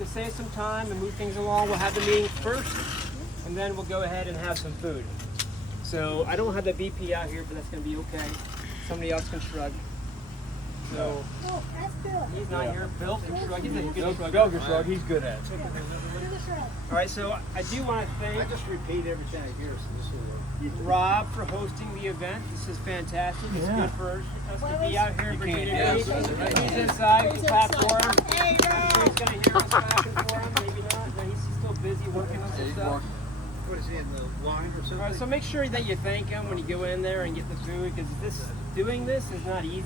to save some time and move things along, we'll have the meeting first, and then we'll go ahead and have some food. So I don't have the VP out here, but that's going to be okay. Somebody else can shrug. So he's not here. Bill can shrug. He's a good shrug. Bill can shrug. He's good at it. All right. So I do want to thank. I just repeat everything I hear, so this will work. Rob for hosting the event. This is fantastic. It's good for us to be out here in Virginia Beach. He's inside with the platform. I'm sure he's going to hear us clapping for him. Maybe not. But he's still busy working on some stuff. What is he, in the line or something? All right, so make sure that you thank him when you go in there and get the food, because doing this is not easy.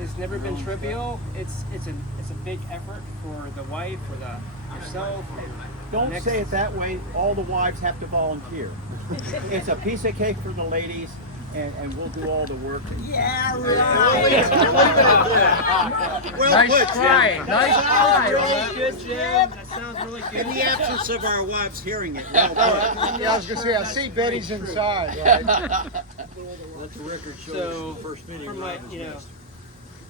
It's never been trivial. It's a big effort for the wife, for yourself. Don't say it that way. All the wives have to volunteer. It's a piece of cake for the ladies, and we'll do all the work. Yeah, right. Nice try. Nice try. Really good, Jim. That sounds really good. In the absence of our wives hearing it, well done. Yeah, I was gonna say, I see Betty's inside, right? Let the record show this is the first meeting From Rob has you know, missed.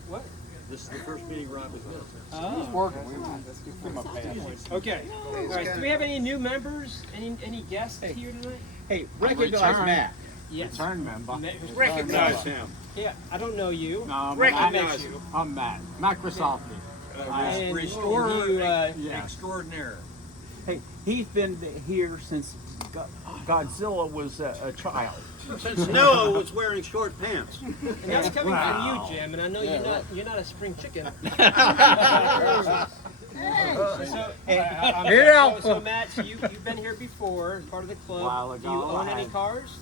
what? This is the first meeting Rob has missed. He's working. Let's give him a pass. Okay. All right. Do we have any new members? Any guests here tonight? Hey, recognize Matt. Yes. Return member. Recognize him. Yeah, I don't know you. Recognize you. him. I'm Matt. Matt Grisalki. And Restorer you, Yeah. extraordinaire. Hey, he's been here since Godzilla was a child. Since Noah was wearing short pants. and that's coming from you, Jim. And I know you're not a spring chicken. So Matt, you've been here before, part of the club. A while ago, Do you own I any had- cars?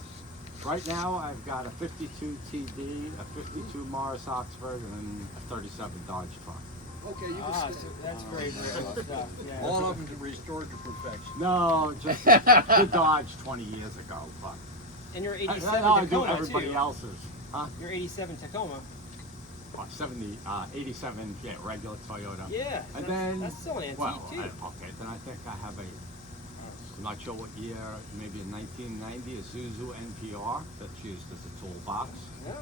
Right now, I've got a 52 TD, a 52 Morris Oxford, and a 37 Dodge truck. Okay, you So that's great stuff. Yeah. All of them restored to perfection. No, just the Dodge 20 years ago. But And you're I 87 do Tacoma everybody too. else's. Huh? You're 87 Tacoma. 87, yeah, regular Toyota. Yeah. And that's, then, that's still an antique well, too. okay, then I think I have I'm not sure what year, maybe a 1990 Isuzu NPR that's used as a toolbox. Yeah.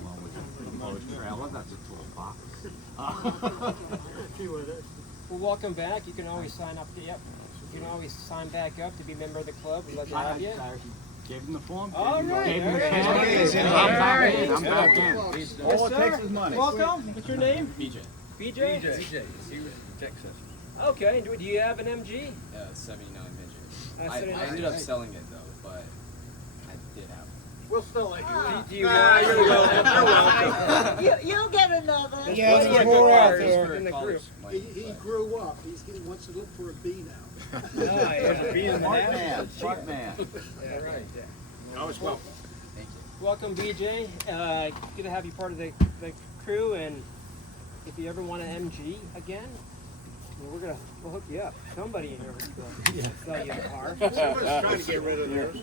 Along with the motor trailer, that's a toolbox. Well, welcome back. You can always sign up. You can always sign back up to be a member of the club. We'd love to have you. I gave him the form. All right. Gave him the all right. cash. Okay. I'm back in. All I'm right. back in. All it Yes, takes sir. is money. Welcome. What's your name? BJ. BJ? BJ. Texas. Okay. Do you have an MG? 79 midget. That's I 79. ended up selling it though, but I did have it. We'll still let you. Do you want? You're welcome. You'll get another. Yeah, Let's there's get more the out cars there. in the group. He grew up. He wants to look for a B now. Smart man. Smart man. Yeah, right. Always welcome. Thank you. Welcome, BJ. Good to have you part of the crew, and if you ever want an MG again, we'll hook you up. Somebody in here will sell you a car. Someone's trying to get rid of theirs.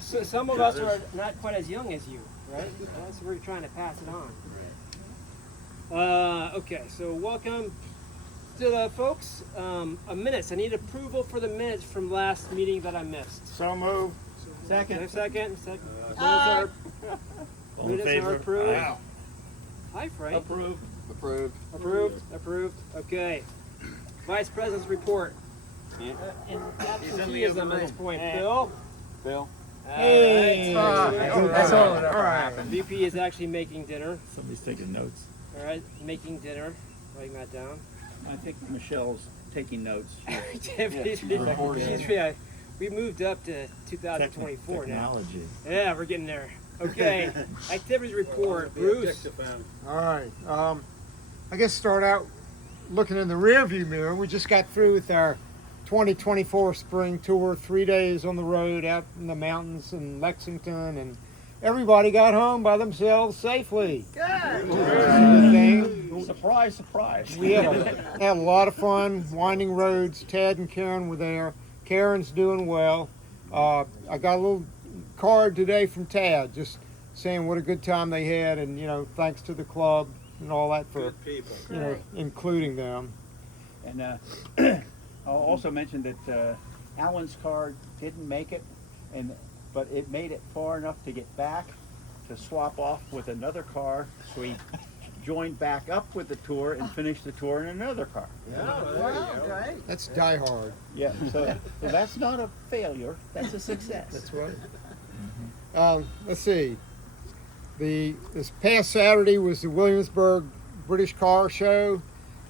So some of us are not quite as young as you, right? So we're trying to pass it on. Okay, so welcome to the folks. Minutes. I need approval for the minutes from last meeting that I missed. So move. Second. Second. Minutes are approved. Wow. Hi, Frank. Approved. Approved. Okay. Vice President's report. And absenteeism at this point. Bill? Hey. That's all right. VP is actually making dinner. Somebody's taking notes. All right, making dinner. Writing that down. I think Michelle's taking notes. We moved up to 2024 now. Technology. Yeah, we're getting there. Okay. Activities report. Bruce. All right. I guess start out looking in the rearview mirror. We just got through with our 2024 spring tour, 3 days on the road out in the mountains in Lexington, and everybody got home by themselves safely. Good. Surprise, surprise. We had a lot of fun winding roads. Ted and Karen were there. Karen's doing well. I got a little card today from Tad just saying what a good time they had, and thanks to the club and all that for Good people. including them. And I'll also mention that Alan's car didn't make it, but it made it far enough to get back to swap off with another car. So he join back up with the tour and finish the tour in another car. That's Die Hard. Yeah, so that's not a failure, that's a success. That's right. Let's see. This past Saturday was the Williamsburg British Car Show,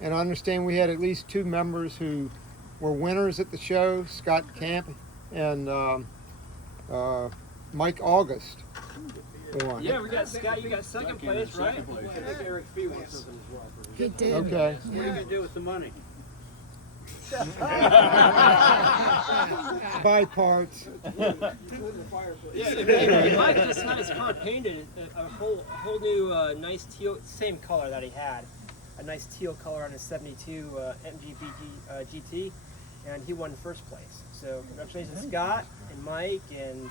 and I understand we had at least 2 members who were winners at the show, Scott Camp and Mike August. Won. Yeah, we got Scott. You got second place, right? I think Eric Fee wants something as well. He did. Okay. What are you gonna do with the money? Buy parts. Mike just had his car painted a whole new nice teal, same color that he had, a nice teal color on his '72 MGB GT, and he won first place. So congratulations, Scott and Mike and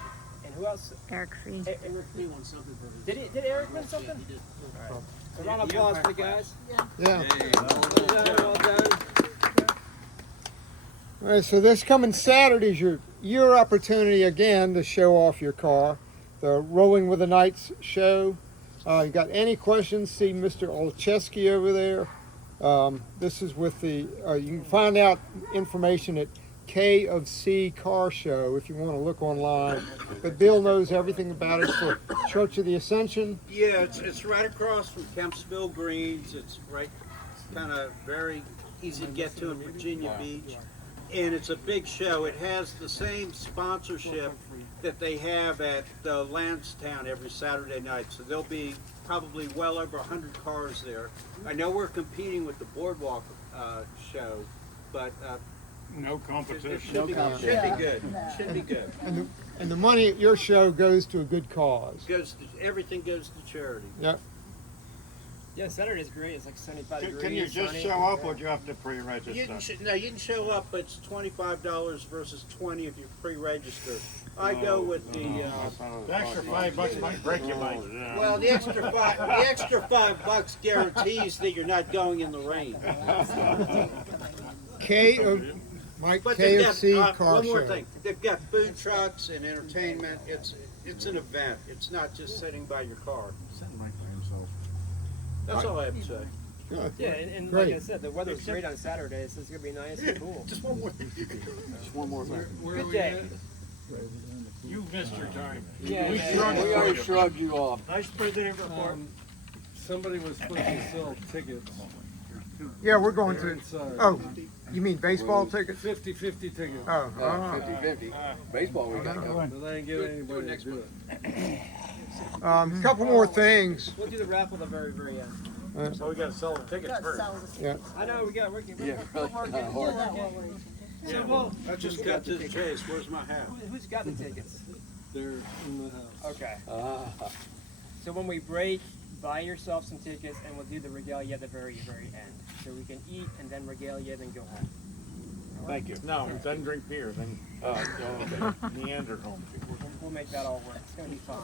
who else? Eric Free. Eric Fee wants something for his. Did Eric win something? He did. All right. So round of applause for the guys. Yeah. Well done, well done. All right, so this coming Saturday is your opportunity again to show off your car. The Rolling with the Knights show. You got any questions? See Mr. Olszewski over there. This is with the. You can find out information at K of C Car Show if you want to look online. But Bill knows everything about it for Church of the Ascension. Yeah, it's right across from Kempsville Greens. It's right, kind of very easy to get to in Virginia Beach. And it's a big show. It has the same sponsorship that they have at Lansdowne every Saturday night. So there'll be probably well over 100 cars there. I know we're competing with the Boardwalk show, but No it competition. should be good. Should be good. And the money at your show goes to a good cause. Everything goes to charity. Yep. Yeah, Saturday's great. It's like 75 degrees. Can you just sunny. show up or do you have to You pre-register? can show up, but it's $25 versus $20 if you pre-register. I go with the. The extra $5 might break your mind. Well, the extra $5 guarantees that you're not going in the rain. Mike But they've got, KFC Car one more Show. thing, they've got food trucks and entertainment. It's an event. It's not just sitting by your car. That's all I have to say. Yeah, and Great. like I said, the weather's great on Saturday, so it's gonna be nice and cool. Just one more thing. Good day. You missed your time. Yeah, We man. shrugged We already shrugged you off. Nice president report. Somebody was supposed to sell tickets. Yeah, we're going to. Inside. Oh, you mean baseball tickets? 50-50 tickets. Oh, 50-50. Baseball we got going. But I didn't get anybody to do it. a couple more things. We'll do the raffle at the very, very end. So we gotta sell the tickets first. Yeah. I know, we're working. Yeah, really kinda hard. So, well, I just got to the chase. Where's my hat? who's got the tickets? They're in the house. Okay. Ah, So when we break, buy yourself some tickets, and we'll do the regalia at the very, very end. So we can eat and then regalia, then go home. Thank you. No, then drink beer, then meander home. We'll make that all work. It's gonna be fine.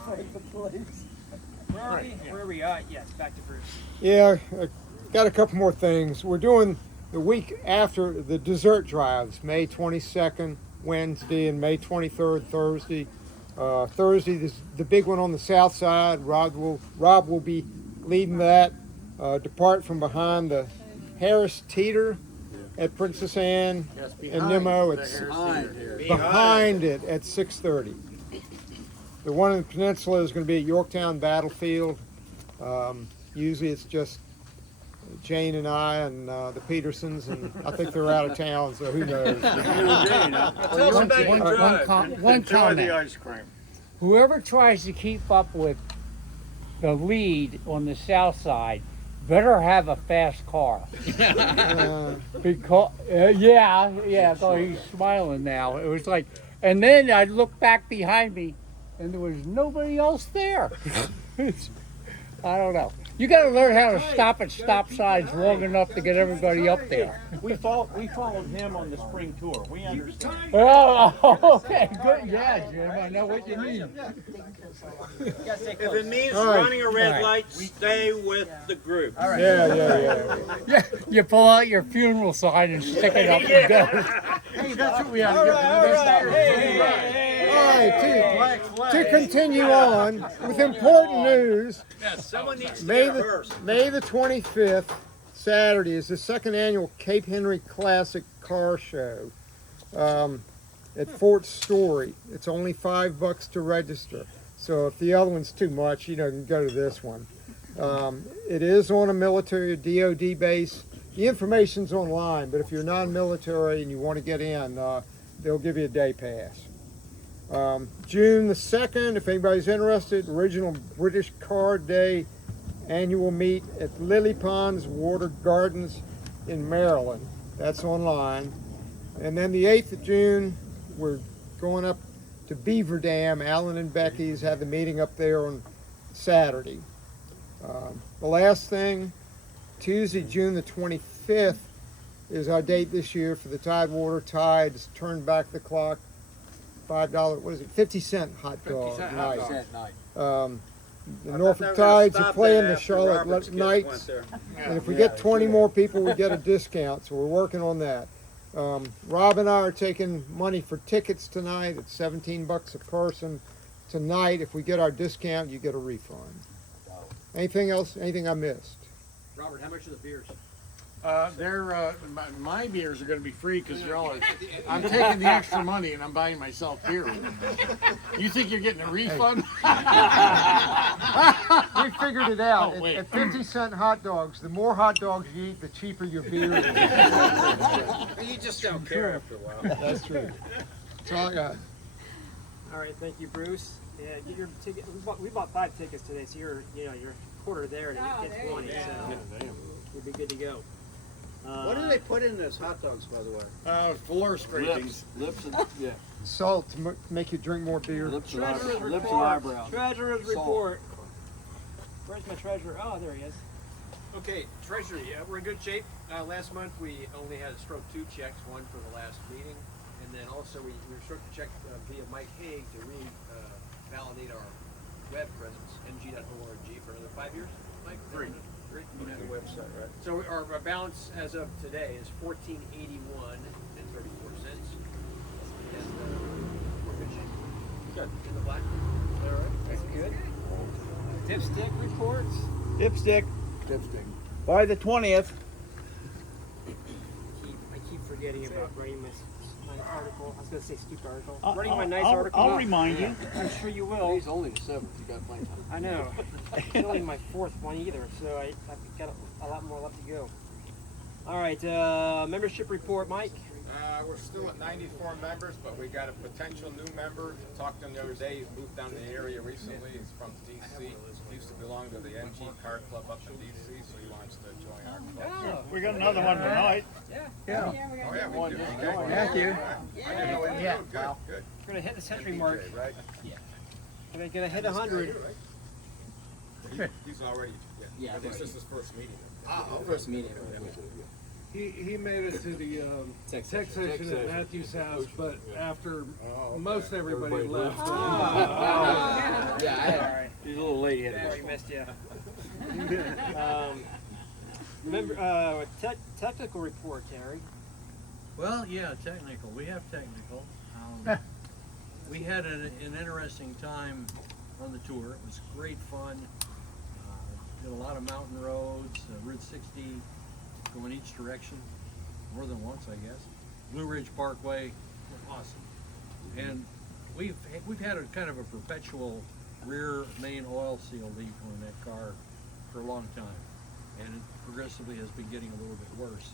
Where are we at? Yes, back to Bruce. Yeah, I got a couple more things. We're doing the week after the dessert drives, May 22nd, Wednesday, and May 23rd, Thursday. Thursday, this the big one on the south side. Rob will be leading that. Depart from behind the Harris Teeter at Princess Anne and Nimmo. It's behind it at 6:30. The one in the peninsula is going to be at Yorktown Battlefield. Usually it's just Jane and I and the Petersons, and I think they're out of town, so who knows. Tell us about your drive. One Enjoy comment. the ice cream. Whoever tries to keep up with the lead on the south side better have a fast car. Because so he's smiling now. It was like, and then I looked back behind me, and there was nobody else there. I don't know. You got to learn how to stop at stop signs long enough to get everybody up there. We followed him on the spring tour. We understand. Oh, okay, good. Yeah, Jim, I know what you mean. If it means All right. running a red light, stay with the group. Yeah. Yeah, you pull out your funeral sign and stick it up and go. Hey, that's what we have All right. Hey. right, to continue on with important news, Someone needs to May get a the, hearse. May the 25th, Saturday, is the second annual Cape Henry Classic Car Show at Fort Story. It's only $5 to register. So if the other one's too much, you can go to this one. It is on a military DOD base. The information's online, but if you're non-military and you want to get in, they'll give you a day pass. June the 2nd, if anybody's interested, Original British Car Day annual meet at Lily Ponds Water Gardens in Maryland. That's online. And then the 8th of June, we're going up to Beaver Dam. Alan and Becky's had the meeting up there on Saturday. The last thing, Tuesday, June the 25th, is our date this year for the Tidewater Tides Turn Back the Clock $5, what is it, 50-cent hot dog night. The Norfolk Tides are playing the Charlotte Knights, and if we get 20 more people, we get a discount, so we're working on that. Rob and I are taking money for tickets tonight. It's $17 a person. Tonight, if we get our discount, you get a refund. Anything else? Anything I missed? Robert, how much are the beers? My beers are going to be free because I'm taking the extra money and I'm buying myself beer. You think you're getting a refund? We figured it out. Oh, wait. At 50-cent hot dogs, the more hot dogs you eat, the cheaper your beer is. You just don't care after a while. That's true. That's all I got. All right, thank you, Bruce. Yeah, get your ticket. We bought 5 tickets today, so you're quarter there to get 20. So you'll be good to go. What do they put in those hot dogs, by the way? Floor scrapings. Lips and, yeah, Salt to make you drink more beer. lips and Treasurer's eyebrows. Lips and report. eyebrows. Treasurer's Salt. report. Where's my treasurer? Oh, there he is. Okay, Treasury, we're in good shape. Last month we only had stroke 2 checks, one for the last meeting, and then also we stroke the check via Mike Haig to validate our web presence, ng.org, for another 5 years. Mike? 3. On the website, right? So our balance as of today is $14.81 and 34 cents, and we're good shape. Good. In the black. All right. That's good. Dipstick reports. Dipstick, Dipstick. by the 20th. I keep forgetting about writing my nice article. I was going to say stupid article. Writing my nice article. I'll remind you. I'm sure you will. He's only the 7th, you got plenty of time. I know. It's only my 4th one either, so I've got a lot more left to go. All right, membership report, Mike. We're still at 94 members, but we got a potential new member. Talked to him the other day. He's moved down to the area recently. He's from DC. He used to belong to the MG Car Club up in DC, so he wants to join our club. We got another one tonight. Oh yeah, we do. Okay. Thank you. I didn't know anything. Yeah. Good, good. We're going to hit the century mark. MBJ, right? We're going to hit 100. He's already. Yeah. This is his first meeting. First meeting. He made it to the tech session at Matthew's house, but after most everybody left. Yeah, He's a little late Yeah, here. we missed you. Technical report, Terry. Well, yeah, technical. We have technical. We had an interesting time on the tour. It was great fun. Did a lot of mountain roads, Route 60 going each direction, more than once, I guess. Blue Ridge Parkway, awesome. And we've had a kind of a perpetual rear main oil seal leak on that car for a long time, and it progressively has been getting a little bit worse.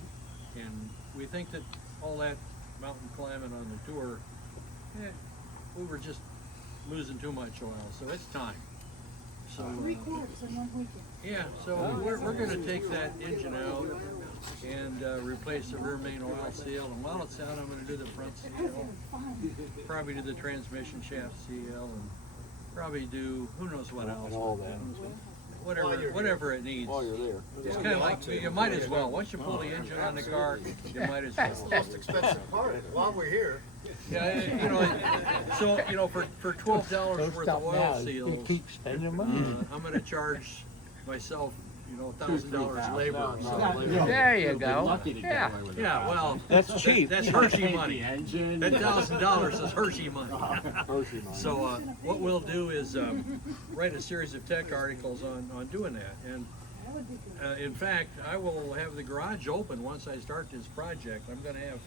And we think that all that mountain climbing on the tour, we were just losing too much oil, so it's time. So, 3 quarters in 1 weekend. yeah, so we're going to take that engine out and replace the rear main oil seal. And while it's out, I'm going to do the front seal, probably do the transmission shaft seal, and probably do who knows what else. And all that. Whatever it needs. While you're there. It's kind of like you might as well. Once you pull the engine on the car, you might as well. Most expensive part. While we're here. Yeah, so for $12 worth of oil seals, keep spending money. I'm going to charge myself $1,000 labor. So. There you go. Yeah. Yeah, well, That's cheap. That's Hershey money. That $1,000 is Hershey money. So what we'll do is write a series of tech articles on doing that. And in fact, I will have the garage open once I start this project. I'm going to have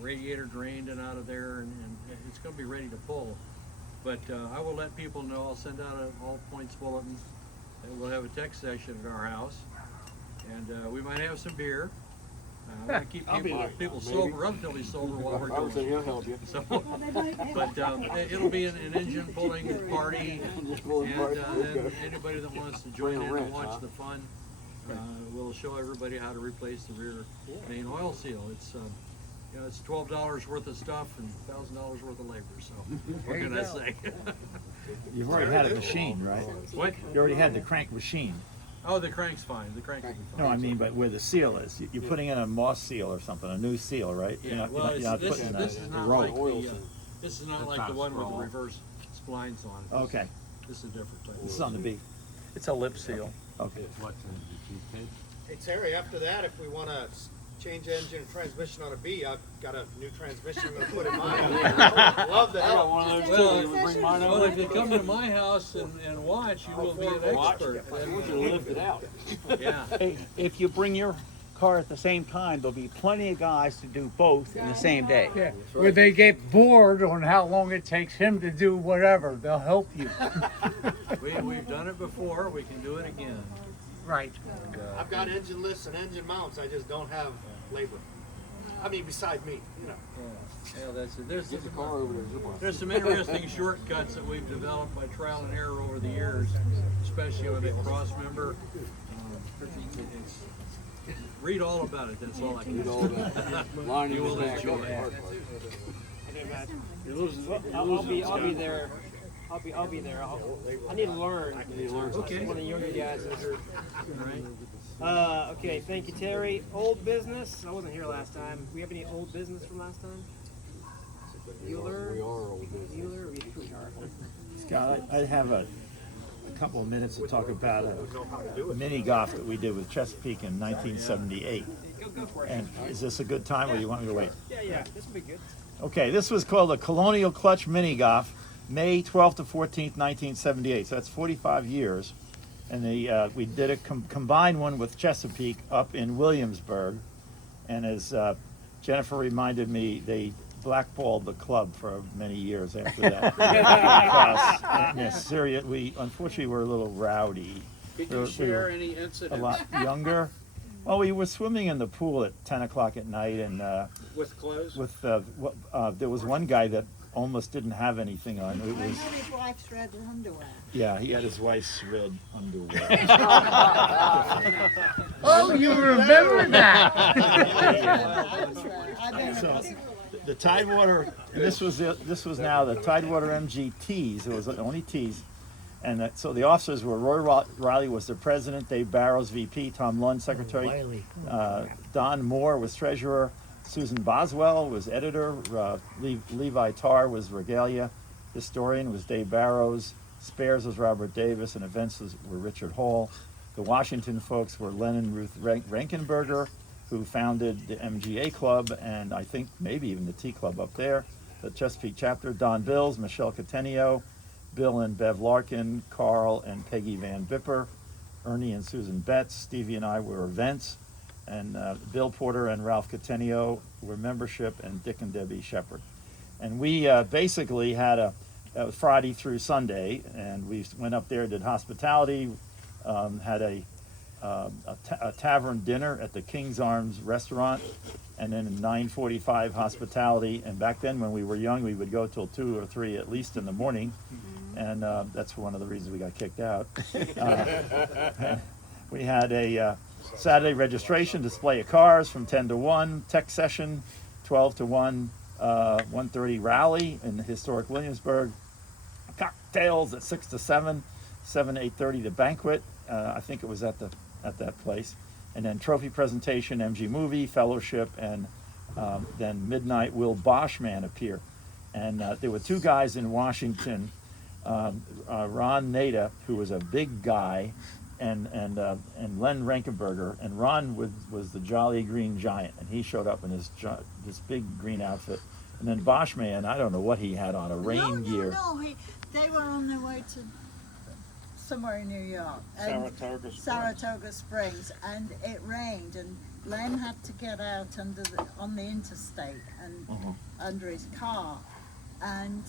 radiator drained and out of there, and it's going to be ready to pull. But I will let people know. I'll send out an all points bulletin, and we'll have a tech session at our house, and we might have some beer. I want to keep people sober, relatively sober while we're doing it. He'll help you. So, but it'll be an engine pulling party, and then anybody that wants to join in and watch the fun, we'll show everybody how to replace the rear main oil seal. It's it's $12 worth of stuff and $1,000 worth of labor. So what can I say? You've already had a machine, right? What? You already had the crank machine. Oh, the crank's fine. The crank will be fine. No, I mean, but where the seal is, you're putting in a moss seal or something, a new seal, right? Yeah, well, this is not like this is not like the one with the reverse splines on it. Okay, This is a different type. this is on the B. It's a lip seal. Okay. Hey Terry, after that, if we want to change engine and transmission on a B, I've got a new transmission I'm going to put in mine. Love the help. Well, if you come to my house and watch, you will be an expert. Lift it out. Yeah. If you bring your car at the same time, there'll be plenty of guys to do both in the same day. Yeah. When they get bored on how long it takes him to do whatever, they'll help you. We've done it before. We can do it again. Right. And, I've got engine lifts and engine mounts. I just don't have labor. I mean, beside me, you know. Yeah, that's it. There's The car over there. There's some interesting shortcuts that we've developed by trial and error over the years, especially with a cross member. Read all about it. That's all I can do. You will enjoy it. I'll be there. I'll be there. I need to learn. Okay. One of the younger guys in the group. All right. Okay, thank you, Terry. Old business. I wasn't here last time. We have any old business from last time? Bueller? We are old business. Bueller? We are. Scott, I have a couple of minutes to talk about a mini golf that we did with Chesapeake in 1978. Go for it. And is this a good time, or you want me to wait? Yeah, this will be good. Okay, this was called the Colonial Clutch Mini Golf, May 12th to 14th, 1978. So that's 45 years. And we did a combined one with Chesapeake up in Williamsburg. And as Jennifer reminded me, they blackballed the club for many years after that. Because, we unfortunately were a little rowdy. Did We you were share any a incidents lot younger. Well, we were swimming in the pool at 10 o'clock at night, and with clothes? there was one guy that almost didn't have anything on. It was, his wife's red underwear. yeah, he had his wife's red underwear. Oh, you remember that? So, the Tidewater, and this was now the Tidewater MG Tees. It was only Tees. And so the officers were Roy Riley was the president, Dave Barrows VP, Tom Lund secretary, Don Moore was treasurer, Susan Boswell was editor, Levi Tarr was regalia, historian was Dave Barrows, spares was Robert Davis, and events were Richard Hall. The Washington folks were Len Ruth Rankenberger, who founded the MGA Club and I think maybe even the T Club up there. The Chesapeake chapter, Don Bills, Michelle Catenio, Bill and Bev Larkin, Carl and Peggy Van Bipper, Ernie and Susan Betts, Stevie and I were events, and Bill Porter and Ralph Catenio were membership, and Dick and Debbie Shepard. And we basically had a Friday through Sunday, and we went up there, did hospitality, had a tavern dinner at the King's Arms restaurant, and then 9:45 hospitality. And back then, when we were young, we would go till 2 or 3 at least in the morning, and that's one of the reasons we got kicked out. We had a Saturday registration, display of cars from 10 to 1, tech session 12 to 1, 1:30 rally in historic Williamsburg, cocktails at 6 to 7, 7 to 8:30 the banquet. I think it was at that place, and then trophy presentation, MG movie, fellowship, and then midnight Will Boschman appear. And there were 2 guys in Washington, Ron Nada, who was a big guy, and Len Rankenberger, and Ron was the Jolly Green Giant, and he showed up in this big green outfit, and then Boschman, I don't know what he had on, a rain gear. No, they were on their way to somewhere in New York. And Saratoga Springs, and it rained, and Len had to get out on the interstate and under his car, and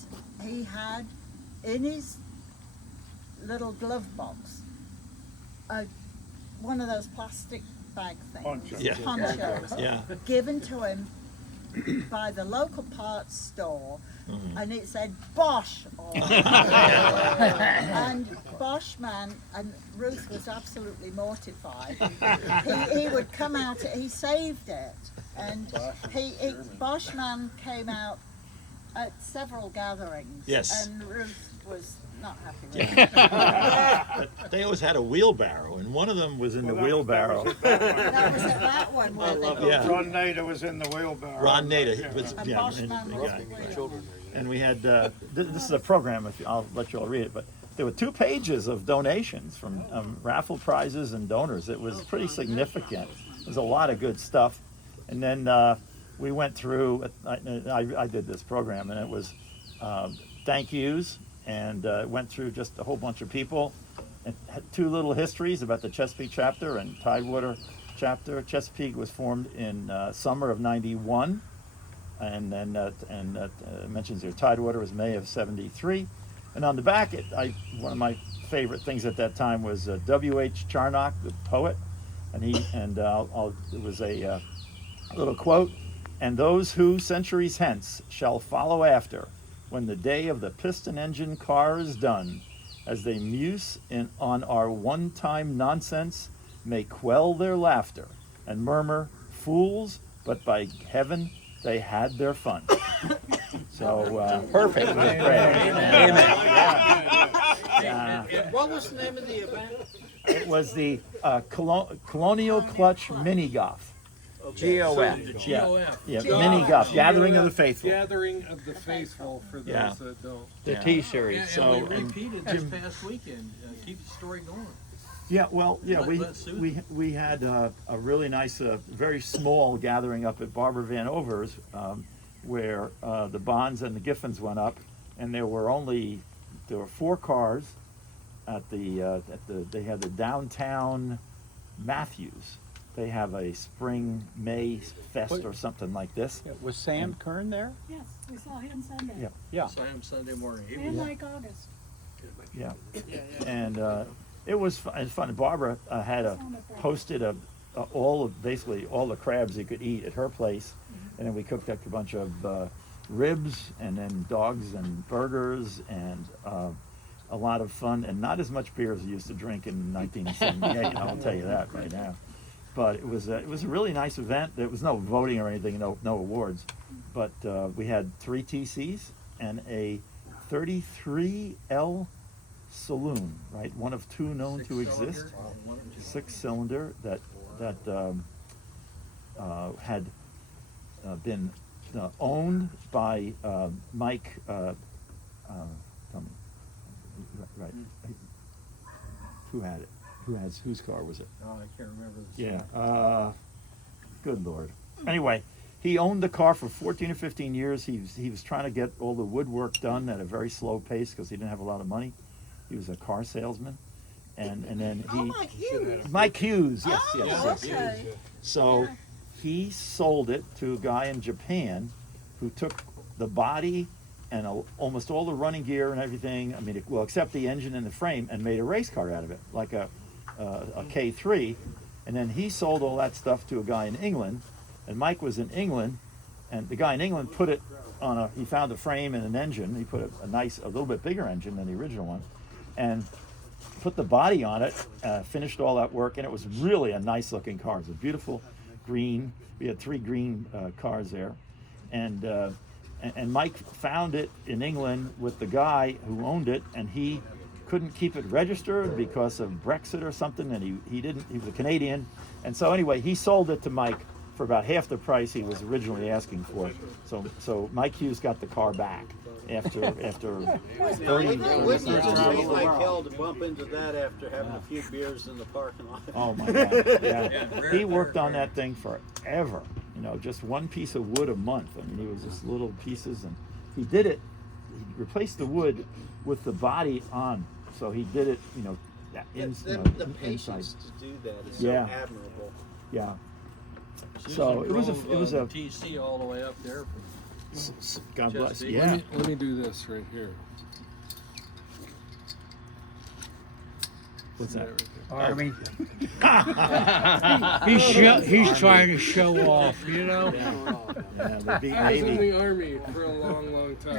he had in his little glove box one of those plastic bag things, ponchos, given to him by the local parts store, and it said Bosch on it. And Bosch man, and Ruth was absolutely mortified. He would come out, he saved it, and Bosch man came out at several gatherings, and Ruth was not happy with it. But they always had a wheelbarrow, and one of them was in the wheelbarrow. That was at that one where Ron Nader was in the wheelbarrow. Ron Nader was, and we had, this is a program, I'll let you all read it, but there were 2 pages of donations from raffle prizes and donors. It was pretty significant. There's a lot of good stuff. And then we went through, I did this program, and it was thank yous, and went through just a whole bunch of people, and had 2 little histories about the Chesapeake chapter and Tidewater chapter. Chesapeake was formed in summer of '91, and then mentions here Tidewater was May of '73. And on the back, one of my favorite things at that time was W.H. Charnock, the poet, and it was a little quote: "And those who centuries hence shall follow after, when the day of the piston engine car is done, as they muse on our one-time nonsense, may quell their laughter and murmur, fools, but by heaven they had their fun." So perfect. Amen. What was the name of the event? It was the Colonial Clutch Mini Golf. GOF. Yeah, Mini Golf, Gathering of the Faithful. Gathering of the Faithful for those that don't. The T-Series. And we repeated this past weekend. Keep the story going. Yeah, well, we had a really nice, very small gathering up at Barbara Van Over's, where the Bonds and the Giffens went up, and there were 4 cars they had the downtown Matthews. They have a spring May fest or something like this. Was Sam Kern there? Yes, we saw him Sunday. Yeah. Saw him Sunday morning. And like August. Yeah. And it was fun. Barbara had posted basically all the crabs you could eat at her place, and then we cooked up a bunch of ribs, and then dogs and burgers, and a lot of fun, and not as much beer as we used to drink in 1978. I'll tell you that right now. But it was a really nice event. There was no voting or anything, no awards, but we had 3 TCs and a 33L saloon, right? One of 2 known to exist. 6-cylinder that had been owned by Mike. Tell me, right? Who had it? Whose car was it? Oh, I can't remember. Yeah. Good Lord. Anyway, he owned the car for 14 or 15 years. He was trying to get all the woodwork done at a very slow pace because he didn't have a lot of money. He was a car salesman, and then Mike Hughes. Yes. Okay. So he sold it to a guy in Japan who took the body and almost all the running gear and everything. I mean, except the engine and the frame, and made a race car out of it, like a K3. And then he sold all that stuff to a guy in England, and Mike was in England, and the guy in England put it on he found a frame and an engine. He put a little bit bigger engine than the original one, and put the body on it, finished all that work, and it was really a nice looking car. It was a beautiful green. We had 3 green cars there, and Mike found it in England with the guy who owned it, and he couldn't keep it registered because of Brexit or something, and he was a Canadian, and so anyway, he sold it to Mike for about half the price he was originally asking for. So Mike Hughes got the car back after 30 Wouldn't you just be like hell to bump into that after having a few beers in the parking lot? Oh my God! Yeah, he worked on that thing forever. You know, just one piece of wood a month. I mean, it was just little pieces, and he did it. He replaced the wood with the body on. So he did it. You know, The patience to do that is so admirable. Yeah. So it was a TC all the way up there. God bless. Chesapeake. Yeah. Let me do this right here. What's that? Army. he's trying to show off, you know. Yeah, the big I was in Navy. the Army for a long, long time.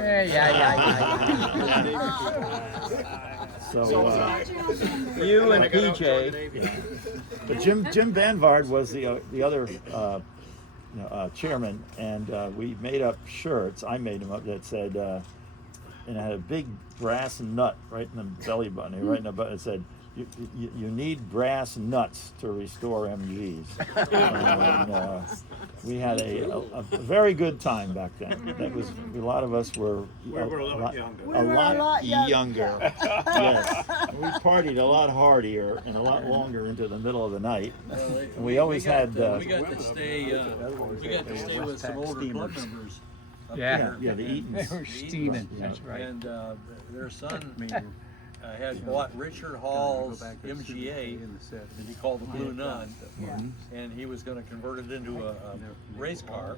So You and PJ. but Jim Banvard was the other chairman, and we made up shirts. I made them up that said, and it had a big brass nut right in the belly button. Right in the button, it said, "You need brass nuts to restore MGs." And, we had a very good time back then. That was a lot of us were a lot younger. Yes, we partied a lot hardier and a lot longer into the middle of the night. And we always had. We got to stay. We got to stay with some older club members. Up there. Yeah, the Eatons. They were steaming. That's right. And their son had bought Richard Hall's MGA that he called the Blue Nun, and he was going to convert it into a race car,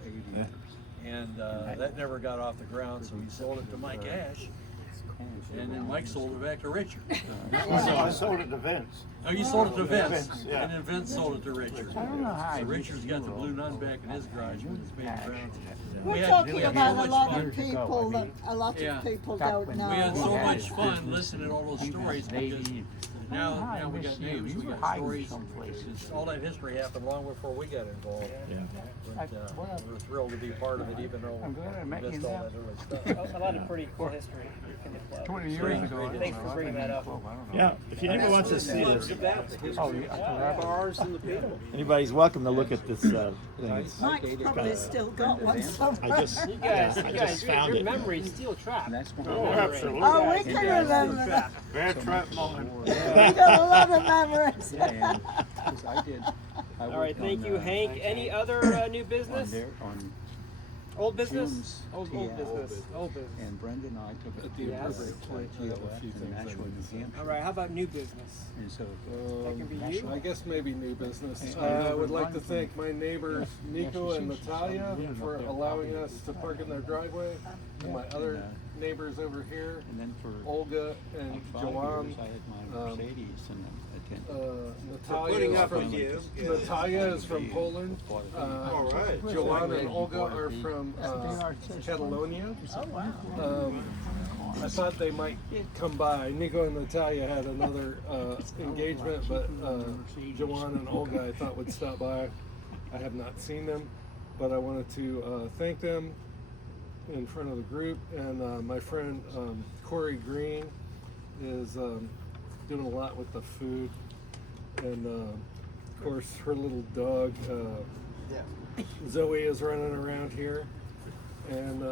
and that never got off the ground, so he sold it to Mike Ash, and then Mike sold it back to Richard. I sold it to Vince. Oh, you sold it to Vince, yeah. and then Vince sold it to Richard. So Richard's got the Blue Nun back in his garage with his painted grounds. We're talking about a lot of people that a lot of people don't know. We had so much fun listening to all those stories because now we got names, we got stories. It's all that history happened long before we got involved. But we're thrilled to be part of it, even though we missed all that early stuff. A lot of pretty cool history in the club. 20 years ago. Thanks for bringing that up. Yeah, if you ever want to see this, Bars and the people. anybody's welcome to look at this thing. It's- Mike's probably still got one somewhere. I just found your it. memory's still trapped. Oh, absolutely. Oh, we can remember. Bad trap moment. We got a lot of memories. All right, thank you, Hank. Any other new business? Old business? Old business. Old business. And Brenda and I took At the appropriate point, I have a few things I need to say. All right, how about new business? And so That can be you. I guess maybe new business. I would like to thank my neighbors Nico and Natalia for allowing us to park in their driveway, and my other neighbors over here, and then for Olga and 5 Joanne. years I had my Mercedes and Natalia putting is up from with you. Natalia is from Poland. All right. Joanne and Olga are from Catalonia. Oh, wow. I thought they might come by. Nico and Natalia had another engagement, but Joanne and Olga I thought would stop by. I have not seen them, but I wanted to thank them in front of the group. And my friend Corey Green is doing a lot with the food. And of course, her little dog Zoe is running around here. And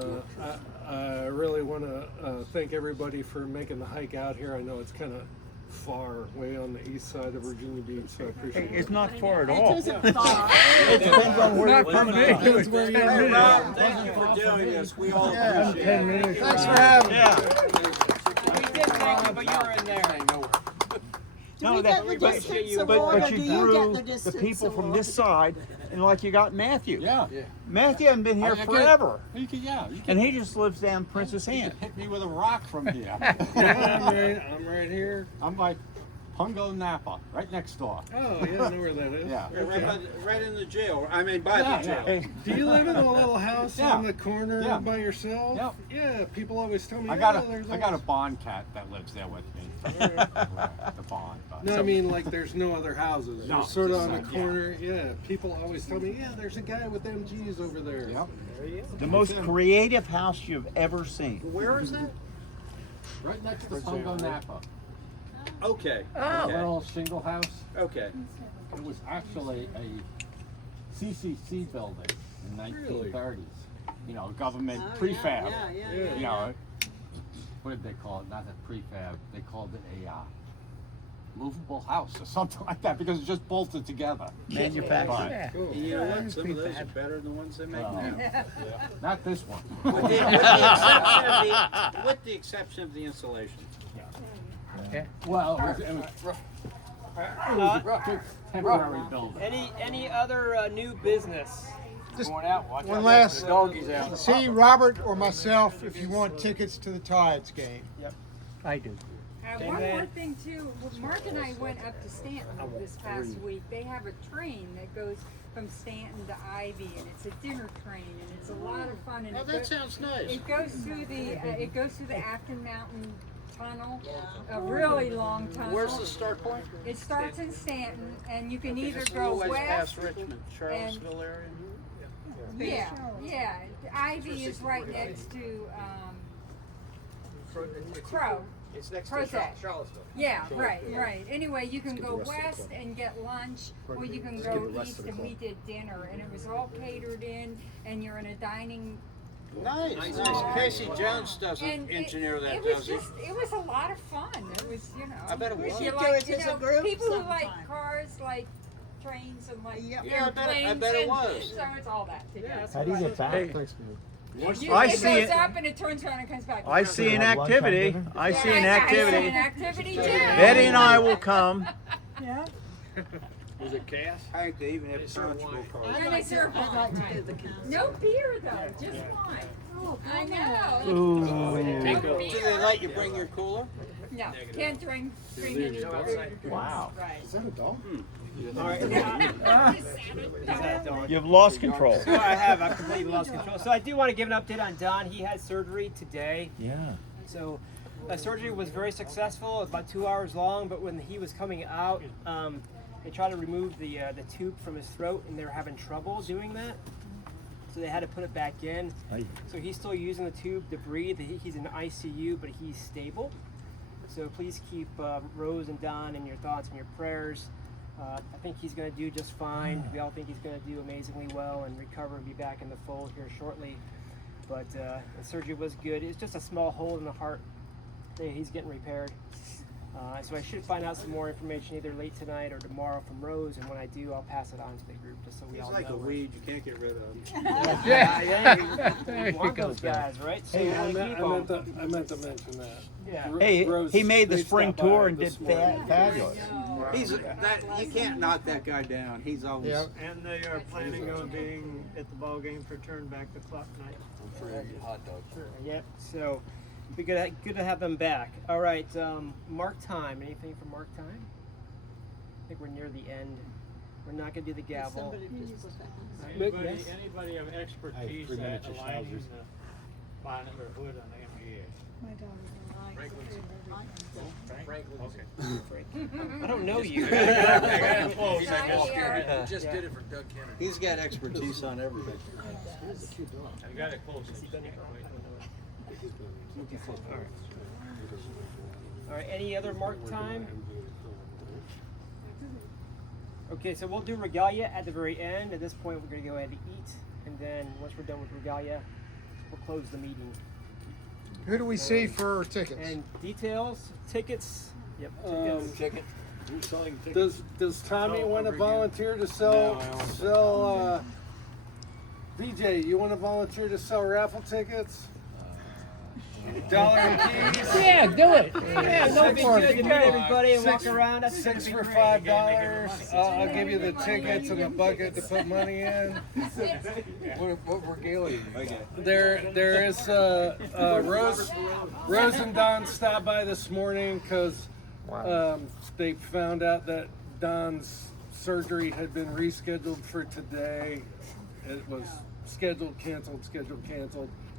I really want to thank everybody for making the hike out here. I know it's kind of far, way on the east side of Virginia Beach, so I appreciate it. It's not far at It all. isn't far. It depends on where you're coming from. Hey, Rob, thank you for doing this. We all appreciate it. Thanks for having me. We did thank you, but you were in there. Do we get the distance award, or But do you you drew get the the distance people from award? this side, and like you got Matthew. Yeah. Matthew hasn't been here forever, You can, you and can he just lives down Princess Anne. hit me with a rock from here. I'm right here. I'm like Pungo Napa, right next door. Oh, yeah, I know where that is. Yeah. Right in the jail. I mean, by the jail. Hey, Do you live in a little house Yeah. on the corner Yeah. by yourself? Yep. Yeah, people always tell me, I got there's a always... bond cat that lives there with me. The bond. No, I mean, like, there's no other houses. No, You're sort of just on the like, corner. Yeah, people always tell me, yeah, there's a guy with MGs over there. Yep. The most creative house you've ever seen. Where is that? Right next to Pungo Napa. Okay. A little single house. Okay. It was actually CCC building in 1930s. You know, government prefab. You know, what did they call it? Not a prefab. They called it a movable house or something like that because it's just bolted together. Manufacturing. Yeah. And you know what? Some of those are better than the ones they make now. Not this one. With the exception of the insulation. Well, it was temporary building. Any other new business? Just Going out, watch one out, last, the doggies out. see Robert or myself if you want tickets to the Tides game. I do. One more thing too, Mark and I went up to Staunton this past week. They have a train that goes from Staunton to Ivy, and it's a dinner train, and it's a lot of fun. And Oh, that sounds nice. it goes through the Acton Mountain Tunnel, a really long tunnel. Where's the start point? It starts in Staunton, and you can either Just a go little ways past west. Richmond, Charlottesville area. Yeah. Ivy is right next to Crow. It's next Prozac. to Charlottesville. Yeah, right. Anyway, you can go west and get lunch, or you can go east, and we did dinner, and it was all catered in, and you're in a dining. Nice. Casey Jones doesn't And engineer that, it was does he? it was a lot of fun. It was, I bet it if was. you You do like, it as a group people who sometime. like cars, like trains, and like Yep. Yeah, I airplanes, bet it and was. so it's all that together. How do you get back? It goes up and it turns around and comes back. I see an activity. I see an activity. An activity too. Betty and I will come. Yeah. Was it Cass? Hank, they even have constable cars. And they serve I'd like to do the council. no beer though, just wine. Oh, I know. Do they let you bring your cooler? No, can't drink any beer. Wow. Right. Is that a dog? You've lost control. So I've completely lost control. So I do want to give an update on Don. He had surgery today. Yeah. So the surgery was very successful. It was about 2 hours long, but when he was coming out, they tried to remove the tube from his throat, and they were having trouble doing that. So they had to put it back in. Aye. So he's still using the tube to breathe. He's in ICU, but he's stable. So please keep Rose and Don in your thoughts and your prayers. I think he's going to do just fine. We all think he's going to do amazingly well and recover and be back in the fold here shortly. But the surgery was good. It's just a small hole in the heart. He's getting repaired. So I should find out some more information either late tonight or tomorrow from Rose, and when I do, I'll pass it on to the group just so we It's all like know. a weed you can't get rid of. We want those guys, right? So Hey, we I wanna meant, keep I meant 'em. to, I meant to mention that. Yeah. Hey, Rose, he made the they spring stopped by tour and did this morning. fabulous. He's you can't knock that guy down. He's always. Yeah. And they are planning on being at the ball game for turn back the clock night. Yep. So be good to have them back. All right. Mark time. Anything for mark time? I think we're near the end. We're not gonna do the gavel. Somebody just put that. Anybody have expertise at aligning the bonnet or hood on the MGA? My daughter I don't know you. He just did it for Doug Kennedy. He's got expertise on everything. I got it close. All right. Any other mark time? Okay, so we'll do regalia at the very end. At this point, we're going to go ahead and eat, and then once we're done with regalia, we'll close the meeting. Who do we see for tickets? And details, tickets. Yep. Tickets. Who's selling tickets? Does Tommy want to volunteer to sell DJ, you want to volunteer to sell raffle tickets? $1 apiece. Yeah, do it. Yeah, that'd be good to meet everybody and walk around. That's Six gonna for be great. $5. I'll give you the tickets and a bucket to put money in. What regalia? There is Rose and Don stopped by this morning because they found out that Don's surgery had been rescheduled for today. It was scheduled, canceled,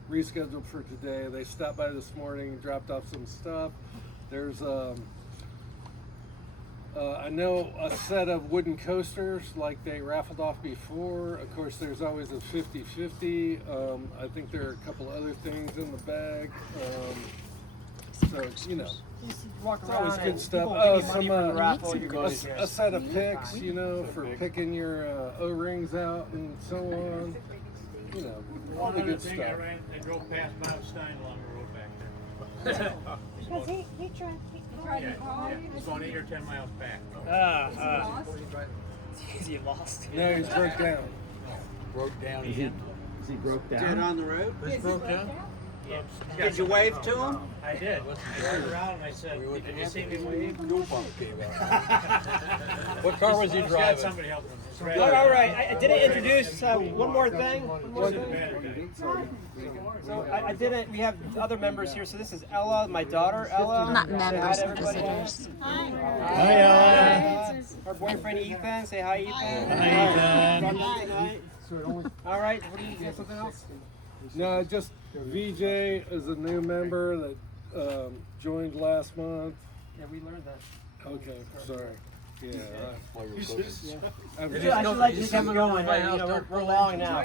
rescheduled for today. They stopped by this morning, dropped off some stuff. There's I know a set of wooden coasters like they raffled off before. Of course, there's always a 50-50. I think there are a couple other things in the bag. So, you know, Just walk it's always around good and stuff. people Oh, give you money some, for the raffle, you're a, going a set of picks, you know, for picking your O-rings out and so on. You know, all the good stuff. I drove past Bob Stein along the road back there. Because he tried to call you. It's about 8 or 10 miles back. He lost. No, he's broke down. Broke down again. Is he broke Dead down? on the road? Who's broke down? Did you wave to him? I did. I turned around and I said, did you see me wave? What car was he Got driving? somebody helping him. All right. I didn't introduce one more thing. So I didn't. We have other members here. So this is Ella, my daughter, Ella. Not Say hi members, to everybody. visitors. Hi, Ella. Our boyfriend Ethan. Say hi, Ethan. Hi, Ethan. All right. What do you got? Something else? No, just VJ is a new member that joined last month. Yeah, we learned that. Okay, sorry. Yeah. I should like to get going. You know, we're long now.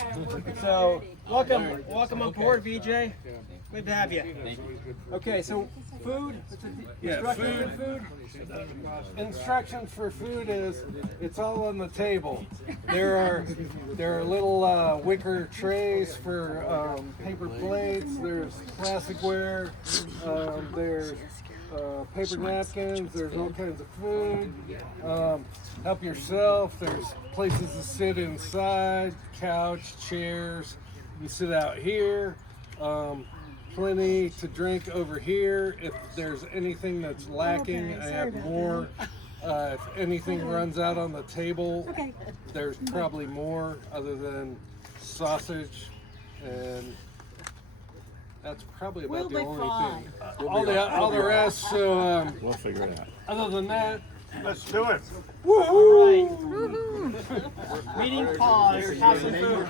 So welcome aboard, VJ. Good to have you. Okay, so food. Instructions for food. Instructions for food is it's all on the table. There are little wicker trays for paper plates. There's plasticware. There's paper napkins. There's all kinds of food. Help yourself. There's places to sit inside, couch, chairs. You can sit out here. Plenty to drink over here. If there's anything that's lacking, I have more. If anything runs out on the table, there's probably more other than sausage, and that's probably about the only thing. All the rest. So We'll figure it out. other than that, Let's do it. All right. Meeting paused. Have some food.